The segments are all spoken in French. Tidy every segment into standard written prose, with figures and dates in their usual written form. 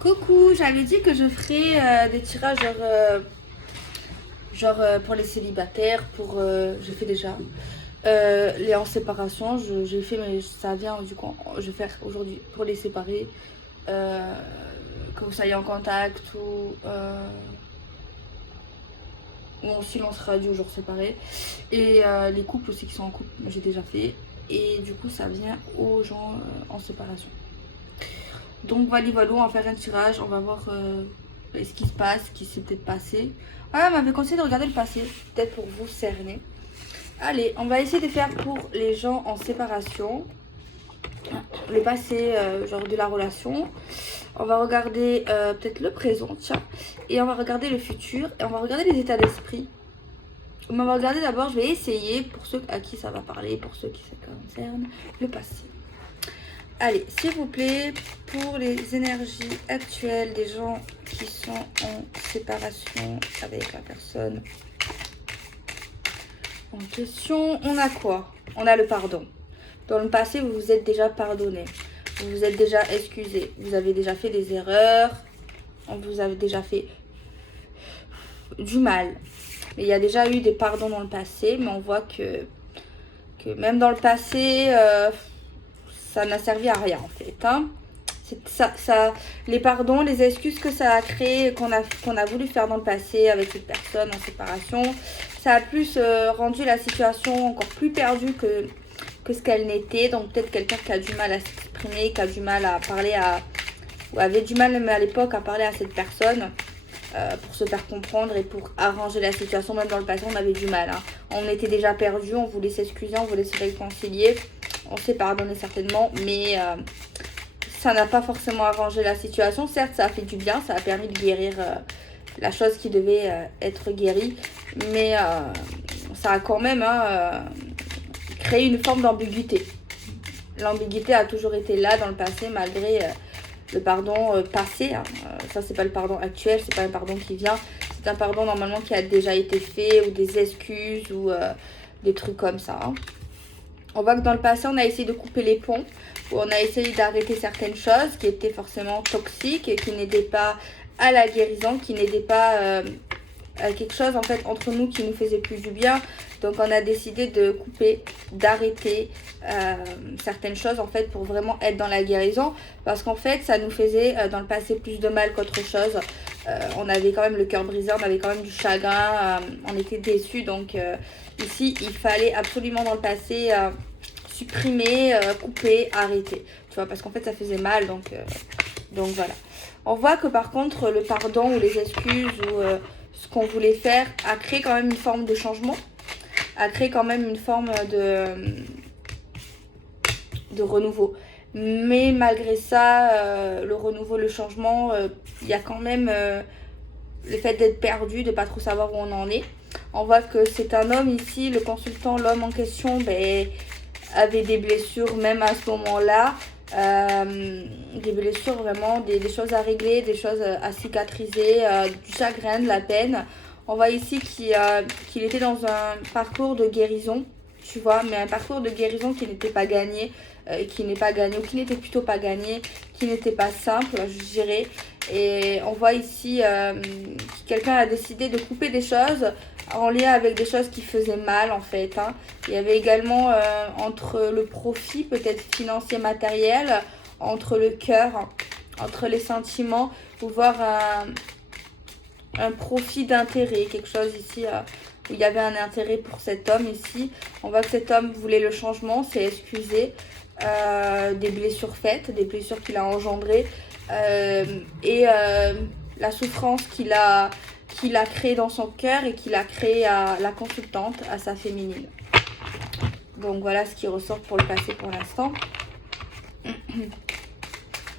Coucou, j'avais dit que je ferais des tirages pour les célibataires, j'ai fait déjà. Les en séparation, j'ai fait, mais ça vient du coup, je vais faire aujourd'hui pour les séparer, euh, que vous soyez en contact ou en silence radio, genre séparés. Et les couples aussi qui sont en couple, j'ai déjà fait. Et du coup, ça vient aux gens en séparation. Donc voilà, voilà, on va faire un tirage, on va voir ce qui se passe, ce qui s'est peut-être passé. Ah, elle m'avait conseillé de regarder le passé, peut-être pour vous cerner. Allez, on va essayer de faire pour les gens en séparation, le passé, genre de la relation. On va regarder peut-être le présent, tiens, et on va regarder le futur, et on va regarder les états d'esprit. On va regarder d'abord, je vais essayer, pour ceux à qui ça va parler, pour ceux qui ça concerne, le passé. Allez, s'il vous plaît, pour les énergies actuelles des gens qui sont en séparation avec la personne en question, on a quoi? On a le pardon. Dans le passé, vous vous êtes déjà pardonné. Vous vous êtes déjà excusé. Vous avez déjà fait des erreurs. On vous a déjà fait du mal. Mais il y a déjà eu des pardons dans le passé, mais on voit que même dans le passé, ça n'a servi à rien en fait. Hein. Les pardons, les excuses que ça a créé, qu'on a voulu faire dans le passé avec cette personne en séparation, ça a plus rendu la situation encore plus perdue que ce qu'elle n'était. Donc peut-être quelqu'un qui a du mal à s'exprimer, qui a du mal à parler ou avait du mal même à l'époque à parler à cette personne pour se faire comprendre et pour arranger la situation. Même dans le passé, on avait du mal. Hein. On était déjà perdu, on voulait s'excuser, on voulait se réconcilier. On s'est pardonné certainement, mais ça n'a pas forcément arrangé la situation. Certes, ça a fait du bien, ça a permis de guérir la chose qui devait être guérie, mais ça a quand même créé une forme d'ambiguïté. L'ambiguïté a toujours été là dans le passé, malgré le pardon passé. Hein. Ça, c'est pas le pardon actuel, c'est pas un pardon qui vient. C'est un pardon normalement qui a déjà été fait, ou des excuses, ou des trucs comme ça. Hein. On voit que dans le passé, on a essayé de couper les ponts, où on a essayé d'arrêter certaines choses qui étaient forcément toxiques et qui n'aidaient pas à la guérison, qui n'aidaient pas à quelque chose en fait entre nous qui nous faisait plus du bien. Donc on a décidé de couper, d'arrêter certaines choses en fait pour vraiment être dans la guérison, parce qu'en fait ça nous faisait dans le passé plus de mal qu'autre chose. On avait quand même le cœur brisé, on avait quand même du chagrin, on était déçus. Donc ici il fallait absolument dans le passé supprimer, couper, arrêter, tu vois, parce qu'en fait ça faisait mal. Donc voilà. On voit que par contre le pardon ou les excuses ou ce qu'on voulait faire a créé quand même une forme de changement, a créé quand même une forme de renouveau. Mais malgré ça, le renouveau, le changement, il y a quand même le fait d'être perdu, de ne pas trop savoir où on en est. On voit que c'est un homme ici, le consultant, l'homme en question, avait des blessures même à ce moment-là. Des blessures vraiment, des choses à régler, des choses à cicatriser, du chagrin, de la peine. On voit ici qu'il était dans un parcours de guérison, tu vois, mais un parcours de guérison qui n'était pas gagné, qui n'est pas gagné, ou qui n'était plutôt pas gagné, qui n'était pas simple, je dirais. Et on voit ici que quelqu'un a décidé de couper des choses en lien avec des choses qui faisaient mal en fait. Hein. Il y avait également entre le profit peut-être financier, matériel, entre le cœur, entre les sentiments, ou voir un profit d'intérêt, quelque chose ici où il y avait un intérêt pour cet homme ici. On voit que cet homme voulait le changement, s'est excusé des blessures faites, des blessures qu'il a engendrées et la souffrance qu'il a créée dans son cœur et qu'il a créée à la consultante, à sa féminine. Donc voilà ce qui ressort pour le passé pour l'instant.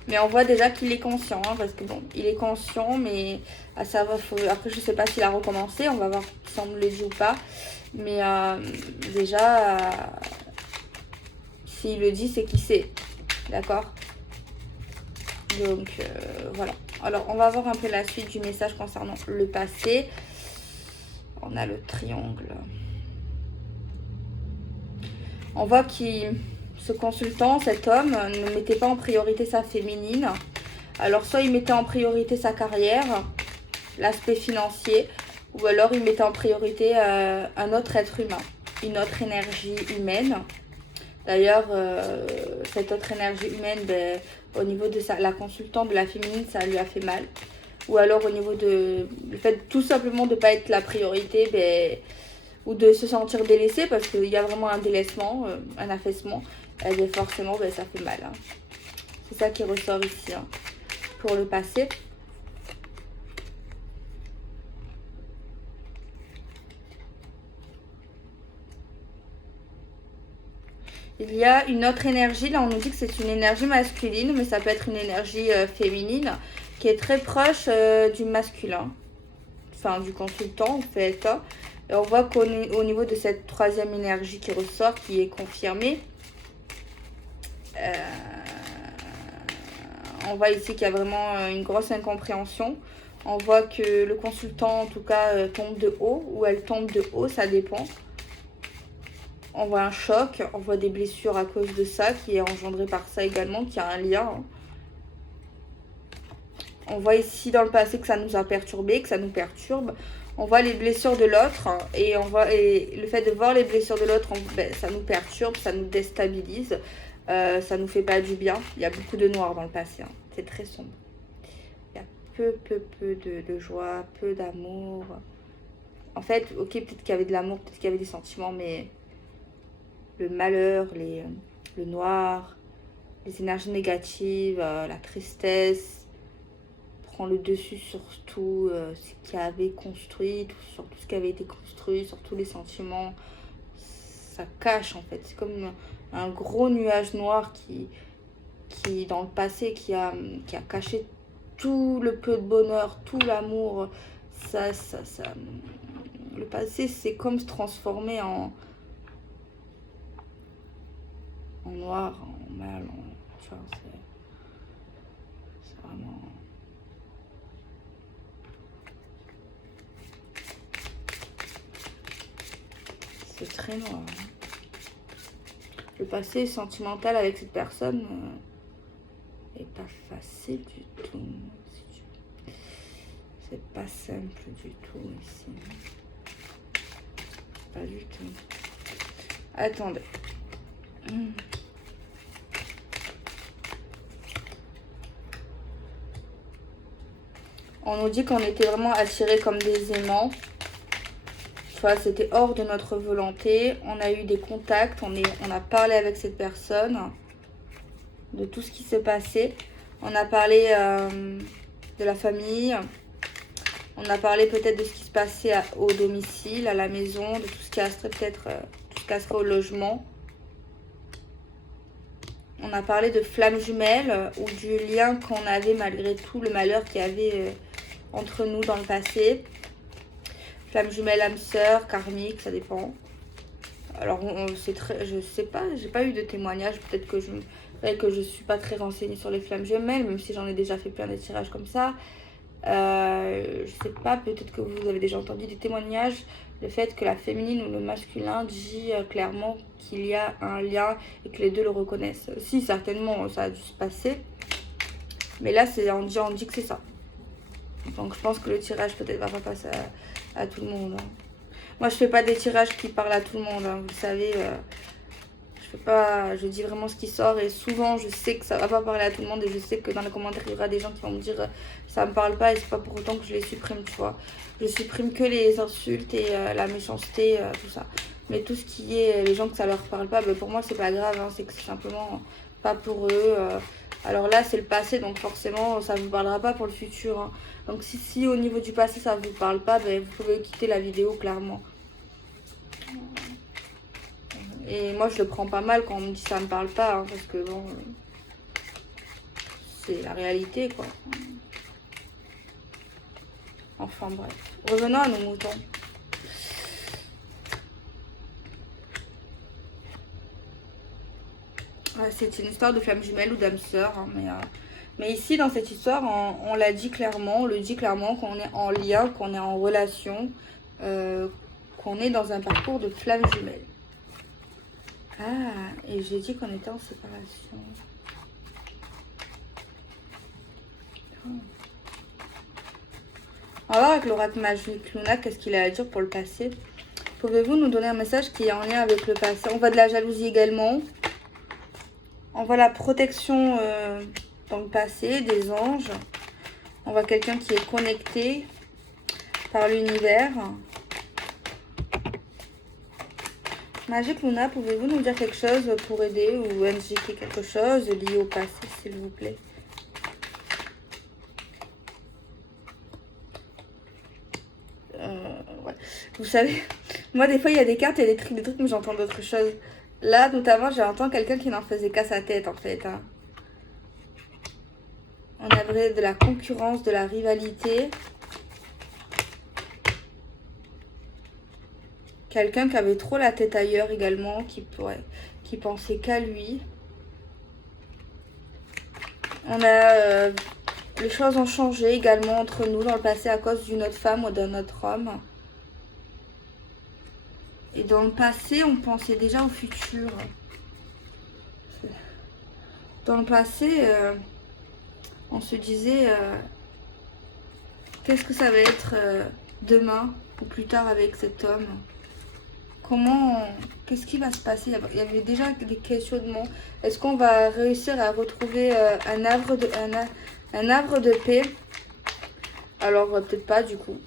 Mais on voit déjà qu'il est conscient, hein, parce que bon, il est conscient, mais à savoir, après je sais pas s'il a recommencé, on va voir si on me le dit ou pas. Mais déjà, s'il le dit, c'est qu'il sait, d'accord? Donc voilà. Alors on va voir un peu la suite du message concernant le passé. On a le triangle. On voit qu'il... Ce consultant, cet homme, ne mettait pas en priorité sa féminine. Alors, soit il mettait en priorité sa carrière, l'aspect financier, ou alors il mettait en priorité un autre être humain, une autre énergie humaine. D'ailleurs, cette autre énergie humaine, ben, au niveau de la consultante de la féminine, ça lui a fait mal. Ou alors au niveau de le fait tout simplement de ne pas être la priorité, ben, ou de se sentir délaissé parce qu'il y a vraiment un délaissement, un affaissement, et bien forcément ben, ça fait mal. Hein. C'est ça qui ressort ici hein, pour le passé. Il y a une autre énergie, là on nous dit que c'est une énergie masculine, mais ça peut être une énergie féminine qui est très proche du masculin, enfin du consultant en fait. Et on voit qu'au niveau de cette troisième énergie qui ressort, qui est confirmée, on voit ici qu'il y a vraiment une grosse incompréhension. On voit que le consultant en tout cas tombe de haut, ou elle tombe de haut, ça dépend. On voit un choc, on voit des blessures à cause de ça, qui est engendré par ça également, qui a un lien. On voit ici dans le passé que ça nous a perturbé, que ça nous perturbe. On voit les blessures de l'autre et le fait de voir les blessures de l'autre, ben, ça nous perturbe, ça nous déstabilise, ça nous fait pas du bien. Il y a beaucoup de noir dans le passé, hein. C'est très sombre. Il y a peu de joie, peu d'amour. En fait, ok, peut-être qu'il y avait de l'amour, peut-être qu'il y avait des sentiments, mais le malheur, le noir, les énergies négatives, la tristesse prend le dessus sur tout ce qui avait construit, sur tout ce qui avait été construit, sur tous les sentiments. Ça cache en fait, c'est comme un gros nuage noir qui dans le passé, qui a caché tout le peu de bonheur, tout l'amour. Le passé, c'est comme se transformer en noir, en mal, tu vois, c'est vraiment... C'est très noir. Hein. Le passé sentimental avec cette personne est pas facile du tout. C'est pas simple du tout ici. Pas du tout. Attendez. On nous dit qu'on était vraiment attirés comme des aimants. Tu vois, c'était hors de notre volonté. On a eu des contacts, on a parlé avec cette personne de tout ce qui s'est passé. On a parlé de la famille. On a parlé peut-être de ce qui se passait au domicile, à la maison, de tout ce qui serait peut-être tout ce qui serait au logement. On a parlé de flammes jumelles ou du lien qu'on avait malgré tout le malheur qu'il y avait entre nous dans le passé. Flamme jumelle, âme sœur, karmique, ça dépend. Alors, je sais pas, j'ai pas eu de témoignage. Peut-être que je suis pas très renseignée sur les flammes jumelles, même si j'en ai déjà fait plein de tirages comme ça. Je sais pas, peut-être que vous avez déjà entendu des témoignages. Le fait que la féminine ou le masculin dit clairement qu'il y a un lien et que les deux le reconnaissent. Si, certainement, ça a dû se passer. Mais là, on dit que c'est ça. Donc, je pense que le tirage peut-être va pas passer à tout le monde. Hein. Moi, je fais pas des tirages qui parlent à tout le monde. Hein. Vous le savez, je dis vraiment ce qui sort. Et souvent, je sais que ça va pas parler à tout le monde. Et je sais que dans les commentaires, il y aura des gens qui vont me dire ça me parle pas. Et c'est pas pour autant que je les supprime, tu vois. Je supprime que les insultes et la méchanceté, tout ça. Mais tout ce qui est les gens que ça leur parle pas, ben, pour moi, c'est pas grave. Hein. C'est que c'est simplement pas pour eux. Alors là, c'est le passé. Donc forcément, ça vous parlera pas pour le futur. Hein. Donc si au niveau du passé ça vous parle pas, ben, vous pouvez quitter la vidéo clairement. Et moi je le prends pas mal quand on me dit ça me parle pas, hein, parce que bon, c'est la réalité quoi. Enfin bref, revenons à nos moutons. C'est une histoire de flamme jumelle ou d'âme sœur, hein, mais ici, dans cette histoire, on l'a dit clairement, on le dit clairement qu'on est en lien, qu'on est en relation, qu'on est dans un parcours de flamme jumelle. Ah, et j'ai dit qu'on était en séparation. On va voir avec l'oracle magique Luna, qu'est-ce qu'il a à dire pour le passé. Pouvez-vous nous donner un message qui est en lien avec le passé? On voit de la jalousie également. On voit la protection dans le passé, des anges. On voit quelqu'un qui est connecté par l'univers. Magique Luna, pouvez-vous nous dire quelque chose pour aider ou indiquer quelque chose lié au passé, s'il vous plaît? Ouais. Vous savez, moi des fois il y a des cartes, il y a des trucs, mais j'entends d'autres choses. Là, notamment, j'entends quelqu'un qui n'en faisait qu'à sa tête, en fait. Hein. On avait de la concurrence, de la rivalité. Quelqu'un qui avait trop la tête ailleurs également, qui pensait qu'à lui. On a... les choses ont changé également entre nous dans le passé à cause d'une autre femme ou d'un autre homme. Et dans le passé, on pensait déjà au futur. Dans le passé, on se disait qu'est-ce que ça va être demain ou plus tard avec cet homme? Qu'est-ce qui va se passer? Il y avait déjà des questionnements. Est-ce qu'on va réussir à retrouver un havre de paix? Alors peut-être pas du coup,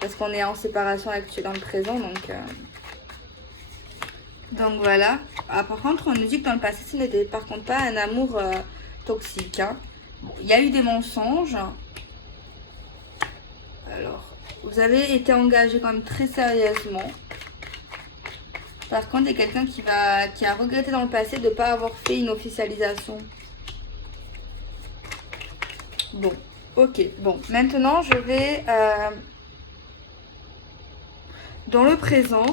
parce qu'on est en séparation actuelle dans le présent, donc voilà. Ah, par contre, on nous dit que dans le passé, ce n'était par contre pas un amour toxique. Hein. Bon, il y a eu des mensonges. Alors, vous avez été engagé quand même très sérieusement. Par contre, il y a quelqu'un qui a regretté dans le passé de ne pas avoir fait une officialisation. Bon, ok. Bon, maintenant, je vais dans le présent.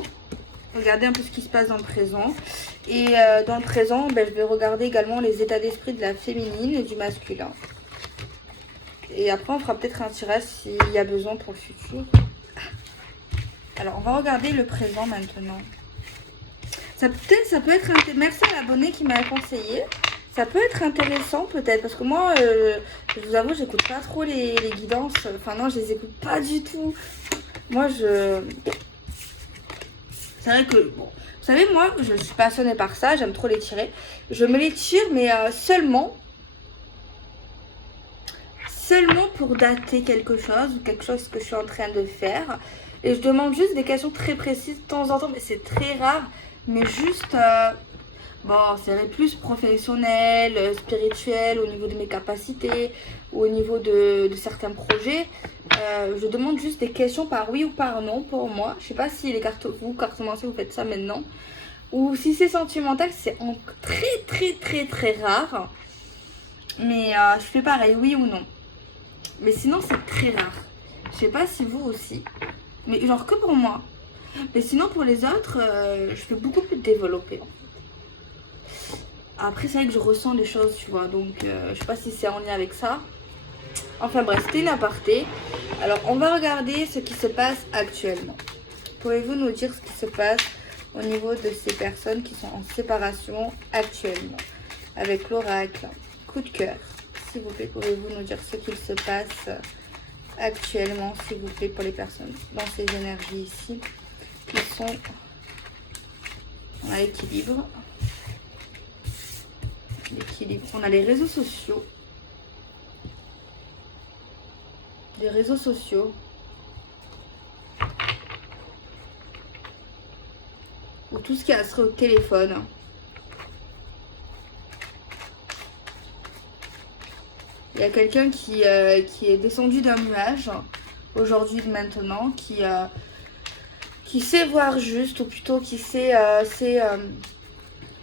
Regardez un peu ce qui se passe dans le présent. Et dans le présent, je vais regarder également les états d'esprit de la féminine et du masculin. Et après, on fera peut-être un tirage s'il y a besoin pour le futur. Alors, on va regarder le présent maintenant. Ça peut être... Merci à l'abonné qui m'a conseillé. Ça peut être intéressant peut-être. Parce que moi, je vous avoue, j'écoute pas trop les guidances. Enfin non, je les écoute pas du tout. Moi, c'est vrai que, bon, vous savez, moi, je suis passionnée par ça, j'aime trop les tirer. Je me les tire, mais seulement pour dater quelque chose que je suis en train de faire. Et je demande juste des questions très précises de temps en temps, mais c'est très rare. Mais juste, bon, c'est plus professionnel, spirituel, au niveau de mes capacités, ou au niveau de certains projets. Je demande juste des questions par oui ou par non pour moi. Je sais pas si les cartomanciers, vous faites ça maintenant. Ou si c'est sentimental, c'est très rare. Mais je fais pareil, oui ou non. Mais sinon, c'est très rare. Je sais pas si vous aussi. Mais genre que pour moi. Mais sinon, pour les autres, je fais beaucoup plus développer. Après, c'est vrai que je ressens les choses, tu vois. Donc, je sais pas si c'est en lien avec ça. Enfin bref, c'était une aparté. Alors, on va regarder ce qui se passe actuellement. Pouvez-vous nous dire ce qui se passe au niveau de ces personnes qui sont en séparation actuellement? Avec l'oracle. Coup de cœur. S'il vous plaît, pouvez-vous nous dire ce qu'il se passe actuellement, s'il vous plaît, pour les personnes dans ces énergies ici, qui sont à l'équilibre. On a les réseaux sociaux. Les réseaux sociaux. Ou tout ce qui a trait au téléphone. Il y a quelqu'un qui est descendu d'un nuage aujourd'hui, maintenant, qui sait voir juste, ou plutôt qui sait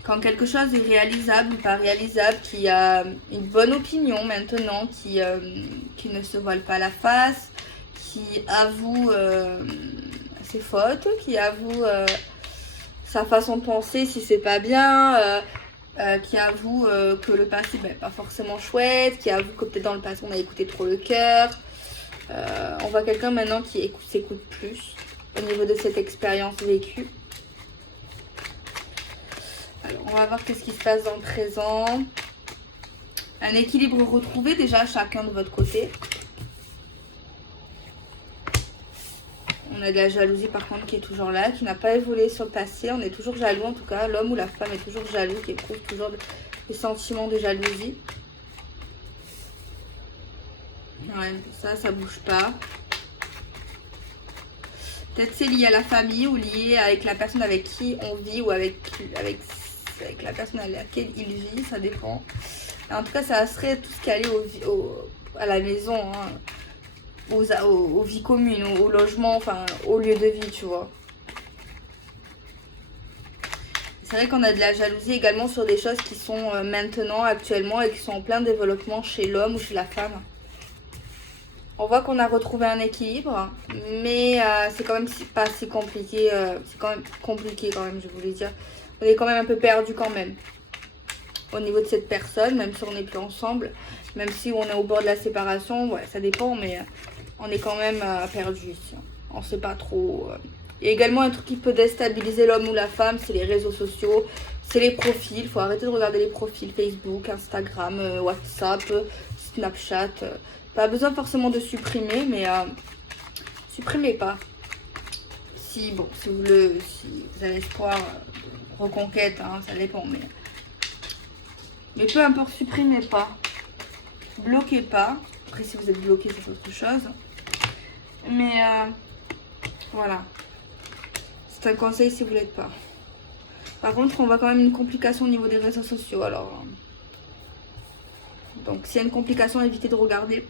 quand quelque chose est réalisable ou pas réalisable, qui a une bonne opinion maintenant, qui ne se voile pas la face, qui avoue ses fautes, qui avoue sa façon de penser si c'est pas bien, qui avoue que le passé n'est pas forcément chouette, qui avoue que peut-être dans le passé on a écouté trop le cœur. On voit quelqu'un maintenant qui s'écoute plus au niveau de cette expérience vécue. Alors, on va voir qu'est-ce qui se passe dans le présent. Un équilibre retrouvé déjà chacun de votre côté. On a de la jalousie par contre qui est toujours là, qui n'a pas évolué sur le passé. On est toujours jaloux en tout cas. L'homme ou la femme est toujours jaloux, qui éprouve toujours des sentiments de jalousie. Ouais, ça bouge pas. Peut-être c'est lié à la famille ou lié avec la personne avec qui on vit ou avec la personne avec laquelle il vit, ça dépend. En tout cas, ça serait tout ce qui allait à la maison, hein, aux vies communes, au logement, enfin au lieu de vie, tu vois. C'est vrai qu'on a de la jalousie également sur des choses qui sont maintenant, actuellement, et qui sont en plein développement chez l'homme ou chez la femme. On voit qu'on a retrouvé un équilibre, mais c'est quand même pas si compliqué. C'est quand même compliqué quand même, je voulais dire. On est quand même un peu perdu quand même. Au niveau de cette personne, même si on n'est plus ensemble, même si on est au bord de la séparation, ouais, ça dépend, mais on est quand même perdu ici. On sait pas trop. Il y a également un truc qui peut déstabiliser l'homme ou la femme, c'est les réseaux sociaux, c'est les profils. Il faut arrêter de regarder les profils Facebook, Instagram, WhatsApp, Snapchat. Pas besoin forcément de supprimer, mais supprimez pas. Si vous avez espoir de reconquête, hein, ça dépend, mais peu importe, supprimez pas. Bloquez pas. Après, si vous êtes bloqué, c'est autre chose. Mais voilà. C'est un conseil si vous l'êtes pas. Par contre, on voit quand même une complication au niveau des réseaux sociaux. Alors, donc, s'il y a une complication, évitez de regarder.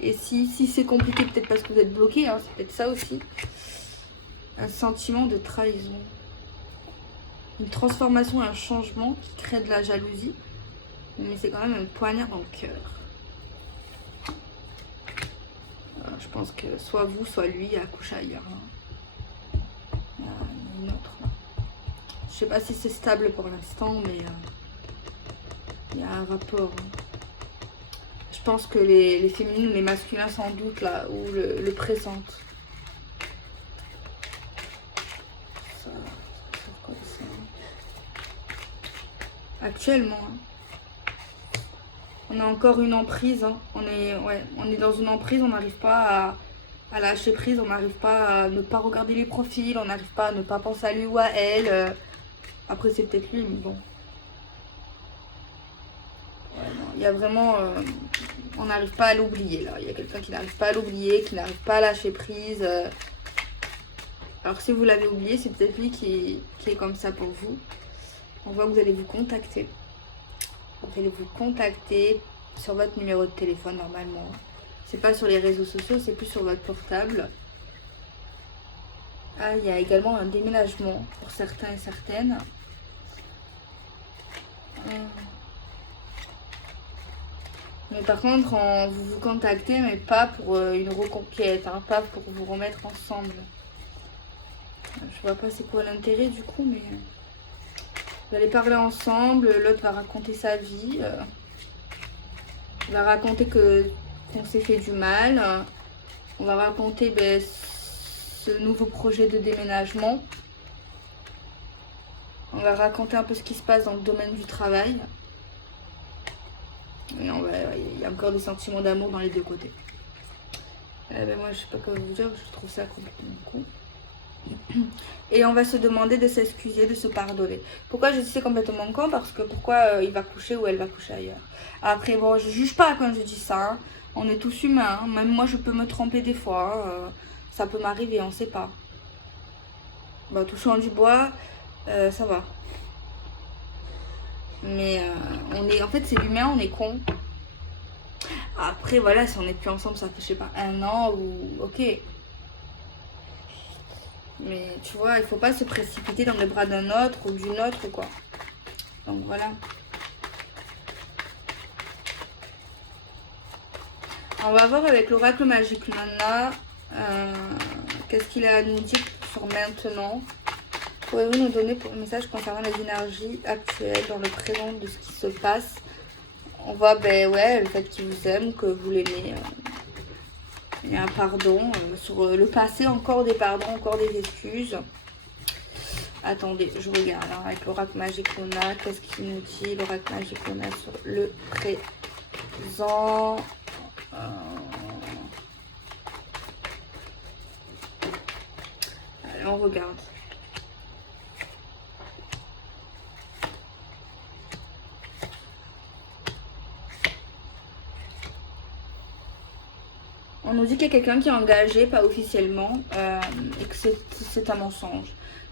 Et si c'est compliqué, peut-être parce que vous êtes bloqué, hein, c'est peut-être ça aussi. Un sentiment de trahison. Une transformation, un changement qui crée de la jalousie. Mais c'est quand même un poignard dans le cœur. Je pense que soit vous, soit lui a couché ailleurs. Hein. Il y a une autre. Je sais pas si c'est stable pour l'instant, mais il y a un rapport. Je pense que les féminines ou les masculins sans doute là, ou le pressentent. Ça comme ça. Actuellement. Hein. On a encore une emprise, hein. On est dans une emprise, on n'arrive pas à lâcher prise, on n'arrive pas à ne pas regarder les profils, on n'arrive pas à ne pas penser à lui ou à elle. Après c'est peut-être lui, mais bon. Ouais, non, il y a vraiment... on n'arrive pas à l'oublier là, il y a quelqu'un qui n'arrive pas à l'oublier, qui n'arrive pas à lâcher prise. Alors si vous l'avez oublié, c'est peut-être lui qui est comme ça pour vous. On voit que vous allez vous contacter. Vous allez vous contacter sur votre numéro de téléphone normalement. C'est pas sur les réseaux sociaux, c'est plus sur votre portable. Ah, il y a également un déménagement pour certains et certaines. Mais par contre, vous vous contactez, mais pas pour une reconquête, hein, pas pour vous remettre ensemble. Je vois pas c'est quoi l'intérêt du coup, mais... Vous allez parler ensemble, l'autre va raconter sa vie. Il va raconter qu'on s'est fait du mal. On va raconter ce nouveau projet de déménagement. On va raconter un peu ce qui se passe dans le domaine du travail. Et il y a encore des sentiments d'amour dans les deux côtés. Moi, je sais pas quoi vous dire, je trouve ça complètement con. Et on va se demander de s'excuser, de se pardonner. Pourquoi je dis c'est complètement con? Parce que pourquoi il va coucher ou elle va coucher ailleurs. Après, bon, je juge pas quand je dis ça. Hein. On est tous humains. Hein. Même moi, je peux me tromper des fois. Hein. Ça peut m'arriver, on sait pas. Bah, touchant du bois, ça va. Mais en fait, c'est l'humain, on est con. Après, voilà, si on n'est plus ensemble, ça fait, je sais pas, 1 an ou... Ok. Mais tu vois, il faut pas se précipiter dans les bras d'un autre ou d'une autre, quoi. Donc voilà. On va voir avec l'oracle magique Nana. Qu'est-ce qu'il a à nous dire sur maintenant? Pouvez-vous nous donner un message concernant les énergies actuelles, dans le présent de ce qui se passe? On voit, le fait qu'il vous aime, que vous l'aimez. Il y a un pardon. Sur le passé, encore des pardons, encore des excuses. Attendez, je regarde. Alors, avec l'oracle magique Luna, qu'est-ce qu'il nous dit, l'oracle magique Luna, sur le présent? ans. Allez, on regarde. On nous dit qu'il y a quelqu'un qui est engagé, pas officiellement, et que c'est un mensonge.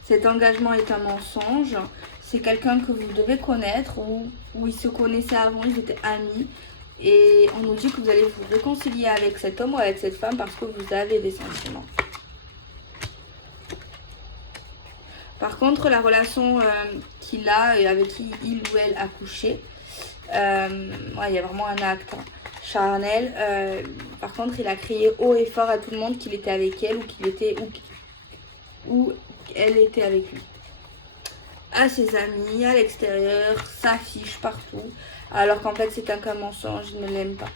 Cet engagement est un mensonge. C'est quelqu'un que vous devez connaître, ou ils se connaissaient avant, ils étaient amis. Et on nous dit que vous allez vous réconcilier avec cet homme ou avec cette femme parce que vous avez des sentiments. Par contre, la relation qu'il a et avec qui il ou elle a couché, ouais, il y a vraiment un acte charnel. Par contre, il a crié haut et fort à tout le monde qu'il était avec elle ou elle était avec lui. À ses amis, à l'extérieur, s'affiche partout. Alors qu'en fait, c'est un mensonge, il ne l'aime pas.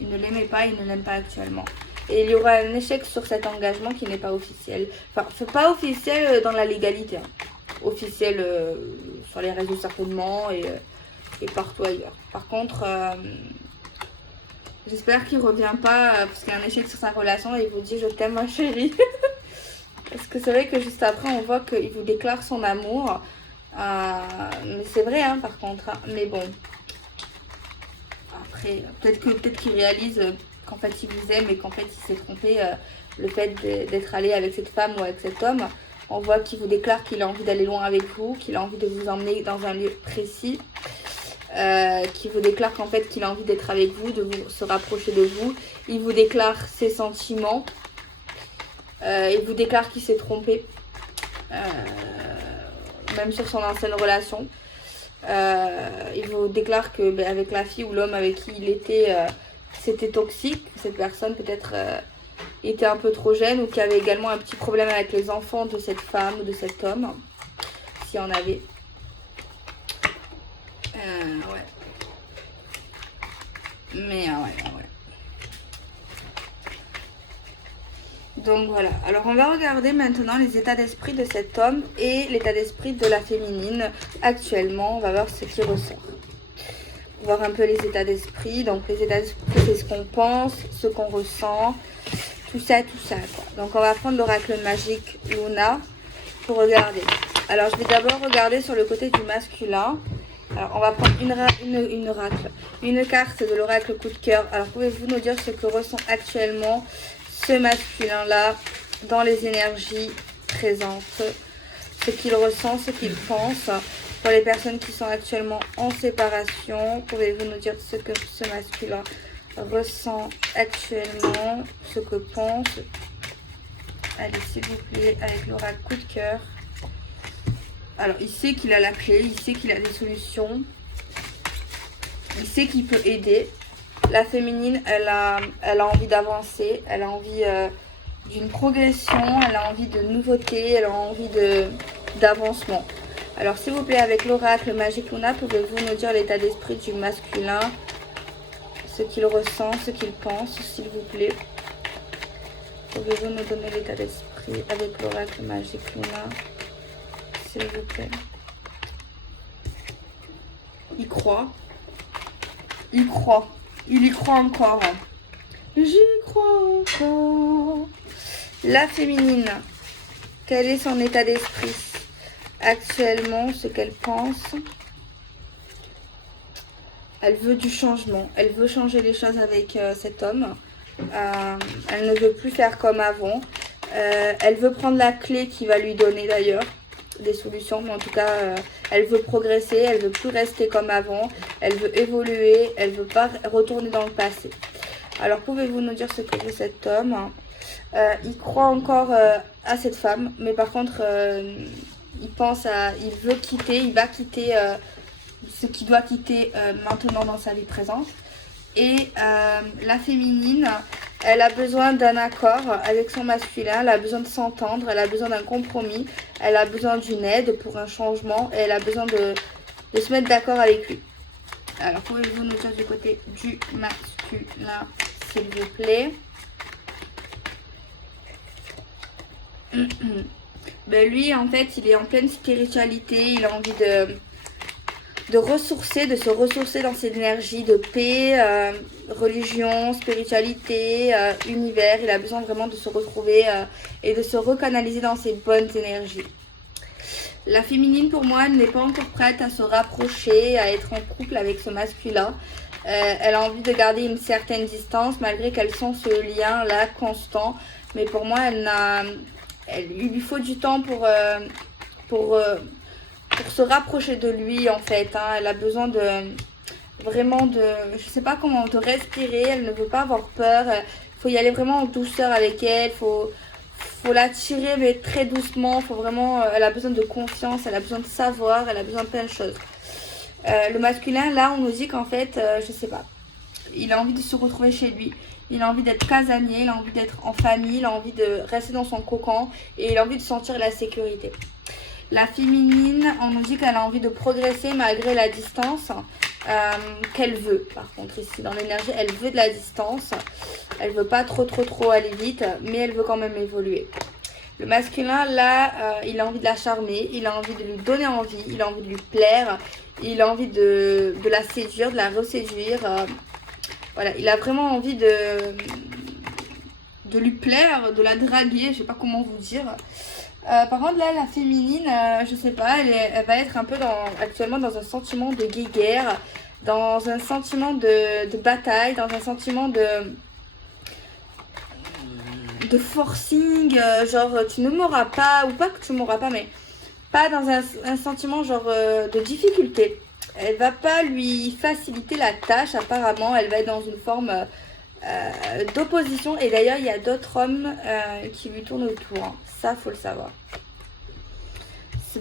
Il ne l'aimait pas, il ne l'aime pas actuellement. Et il y aura un échec sur cet engagement qui n'est pas officiel. Enfin, c'est pas officiel dans la légalité. Hein. Officiel sur les réseaux certainement et partout ailleurs. Par contre, j'espère qu'il revient pas parce qu'il y a un échec sur sa relation et il vous dit je t'aime ma chérie. Parce que c'est vrai que juste après on voit qu'il vous déclare son amour. Mais c'est vrai hein, par contre. Hein. Mais bon. Après, peut-être qu'il réalise qu'en fait il vous aime et qu'en fait il s'est trompé. Le fait d'être allé avec cette femme ou avec cet homme. On voit qu'il vous déclare qu'il a envie d'aller loin avec vous, qu'il a envie de vous emmener dans un lieu précis. Qui vous déclare qu'en fait qu'il a envie d'être avec vous, de se rapprocher de vous. Il vous déclare ses sentiments. Il vous déclare qu'il s'est trompé. Même sur son ancienne relation. Il vous déclare que avec la fille ou l'homme avec qui il était, c'était toxique. Cette personne peut-être était un peu trop jeune ou qui avait également un petit problème avec les enfants de cette femme ou de cet homme. S'il y en avait. Ouais. Mais ouais. Donc voilà. Alors on va regarder maintenant les états d'esprit de cet homme et l'état d'esprit de la féminine actuellement. On va voir ce qui ressort. On va voir un peu les états d'esprit. Donc les états d'esprit, c'est ce qu'on pense, ce qu'on ressent, tout ça quoi. Donc on va prendre l'oracle magique Luna pour regarder. Alors je vais d'abord regarder sur le côté du masculin. Alors, on va prendre une carte de l'oracle coup de cœur. Alors, pouvez-vous nous dire ce que ressent actuellement ce masculin-là dans les énergies présentes? Ce qu'il ressent, ce qu'il pense. Pour les personnes qui sont actuellement en séparation, pouvez-vous nous dire ce que ce masculin ressent actuellement, ce que pense? Allez, s'il vous plaît, avec l'oracle coup de cœur. Alors, il sait qu'il a la clé, il sait qu'il a des solutions, il sait qu'il peut aider. La féminine, elle a envie d'avancer, elle a envie d'une progression, elle a envie de nouveautés, elle a envie d'avancement. Alors, s'il vous plaît, avec l'oracle magique Luna, pouvez-vous nous dire l'état d'esprit du masculin, ce qu'il ressent, ce qu'il pense, s'il vous plaît? Pouvez-vous nous donner l'état d'esprit avec l'oracle magique Luna? S'il vous plaît. Il croit. Il croit. Il y croit encore. J'y crois encore. La féminine. Quel est son état d'esprit actuellement, ce qu'elle pense? Elle veut du changement. Elle veut changer les choses avec cet homme. Elle ne veut plus faire comme avant. Elle veut prendre la clé qu'il va lui donner d'ailleurs. Des solutions, mais en tout cas elle veut progresser, elle veut plus rester comme avant, elle veut évoluer, elle veut pas retourner dans le passé. Alors pouvez-vous nous dire ce que veut cet homme? Il croit encore à cette femme, mais par contre il veut quitter, il va quitter ce qu'il doit quitter maintenant dans sa vie présente. Et la féminine, elle a besoin d'un accord avec son masculin, elle a besoin de s'entendre, elle a besoin d'un compromis, elle a besoin d'une aide pour un changement et elle a besoin de se mettre d'accord avec lui. Alors, pouvez-vous nous dire du côté du masculin, s'il vous plaît? Ben lui, en fait, il est en pleine spiritualité, il a envie de se ressourcer dans cette énergie de paix, religion, spiritualité, univers. Il a besoin vraiment de se retrouver et de se recanaliser dans ces bonnes énergies. La féminine, pour moi, elle n'est pas encore prête à se rapprocher, à être en couple avec ce masculin. Elle a envie de garder une certaine distance malgré qu'elle sent ce lien-là constant. Mais pour moi, il lui faut du temps pour se rapprocher de lui, en fait. Hein. Elle a besoin je sais pas comment, de respirer. Elle ne veut pas avoir peur. Il faut y aller vraiment en douceur avec elle. Faut l'attirer, mais très doucement. Elle a besoin de confiance, elle a besoin de savoir, elle a besoin de plein de choses. Le masculin, là, on nous dit qu'en fait, je sais pas, il a envie de se retrouver chez lui. Il a envie d'être casanier, il a envie d'être en famille, il a envie de rester dans son cocon et il a envie de sentir la sécurité. La féminine, on nous dit qu'elle a envie de progresser malgré la distance qu'elle veut. Par contre, ici, dans l'énergie, elle veut de la distance. Elle veut pas trop aller vite, mais elle veut quand même évoluer. Le masculin, là, il a envie de la charmer, il a envie de lui donner envie, il a envie de lui plaire, il a envie de la séduire, de la reséduire. Voilà, il a vraiment envie de lui plaire, de la draguer, je sais pas comment vous dire. Par contre, là, la féminine, je sais pas, elle va être un peu actuellement dans un sentiment de guéguerre, dans un sentiment de bataille, dans un sentiment de forcing, genre tu ne m'auras pas, ou pas que tu ne m'auras pas, mais pas dans un sentiment genre de difficulté. Elle va pas lui faciliter la tâche, apparemment, elle va être dans une forme d'opposition. Et d'ailleurs, il y a d'autres hommes qui lui tournent autour, hein. Ça, faut le savoir.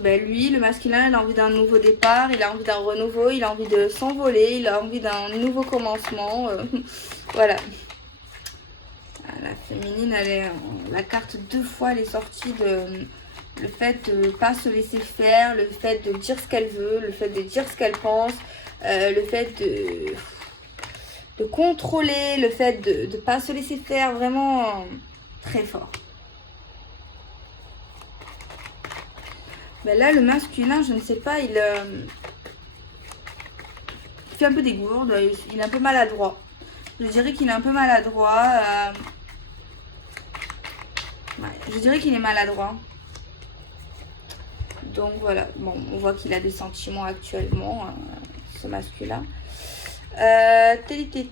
Lui, le masculin, il a envie d'un nouveau départ, il a envie d'un renouveau, il a envie de s'envoler, il a envie d'un nouveau commencement. Voilà. La féminine, la carte 2 fois, elle est sortie de le fait de ne pas se laisser faire, le fait de dire ce qu'elle veut, le fait de dire ce qu'elle pense, le fait de contrôler, le fait de ne pas se laisser faire, vraiment très fort. Mais là, le masculin, je ne sais pas, il fait un peu des gourdes, il est un peu maladroit. Je dirais qu'il est un peu maladroit. Ouais, je dirais qu'il est maladroit. Donc voilà, bon, on voit qu'il a des sentiments actuellement, ce masculin. Peut-être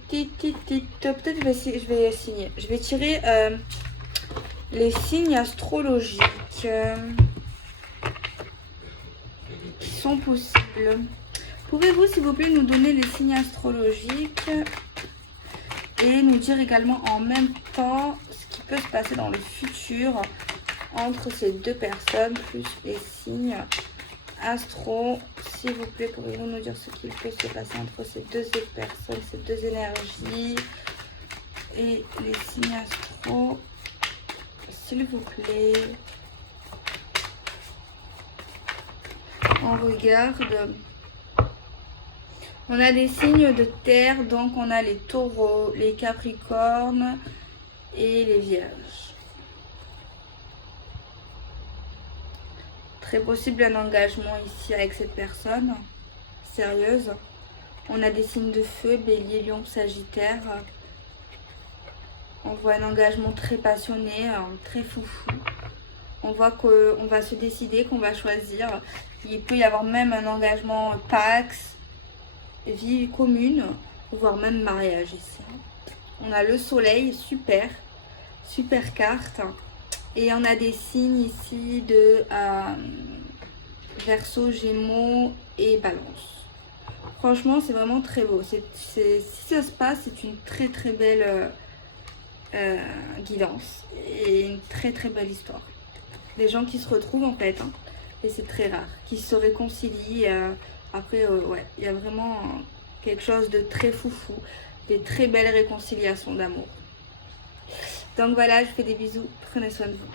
je vais signer. Je vais tirer les signes astrologiques qui sont possibles. Pouvez-vous, s'il vous plaît, nous donner les signes astrologiques et nous dire également en même temps ce qui peut se passer dans le futur entre ces deux personnes, plus les signes astro. S'il vous plaît, pourriez-vous nous dire ce qu'il peut se passer entre ces deux personnes, ces deux énergies et les signes astro, s'il vous plaît. On regarde. On a des signes de terre, donc on a les taureaux, les capricornes et les vierges. Très possible un engagement ici avec cette personne sérieuse. On a des signes de feu, bélier, lion, sagittaire. On voit un engagement très passionné, très foufou. On voit qu'on va se décider, qu'on va choisir. Il peut y avoir même un engagement Pax, vie commune, voire même mariage ici. On a le soleil, super carte. Et on a des signes ici de Verseau, Gémeaux et Balance. Franchement, c'est vraiment très beau. Si ça se passe, c'est une très belle guidance et une très belle histoire. Des gens qui se retrouvent en fait, hein, et c'est très rare, qui se réconcilient. Après, ouais, il y a vraiment quelque chose de très foufou, des très belles réconciliations d'amour. Donc voilà, je fais des bisous, prenez soin de vous.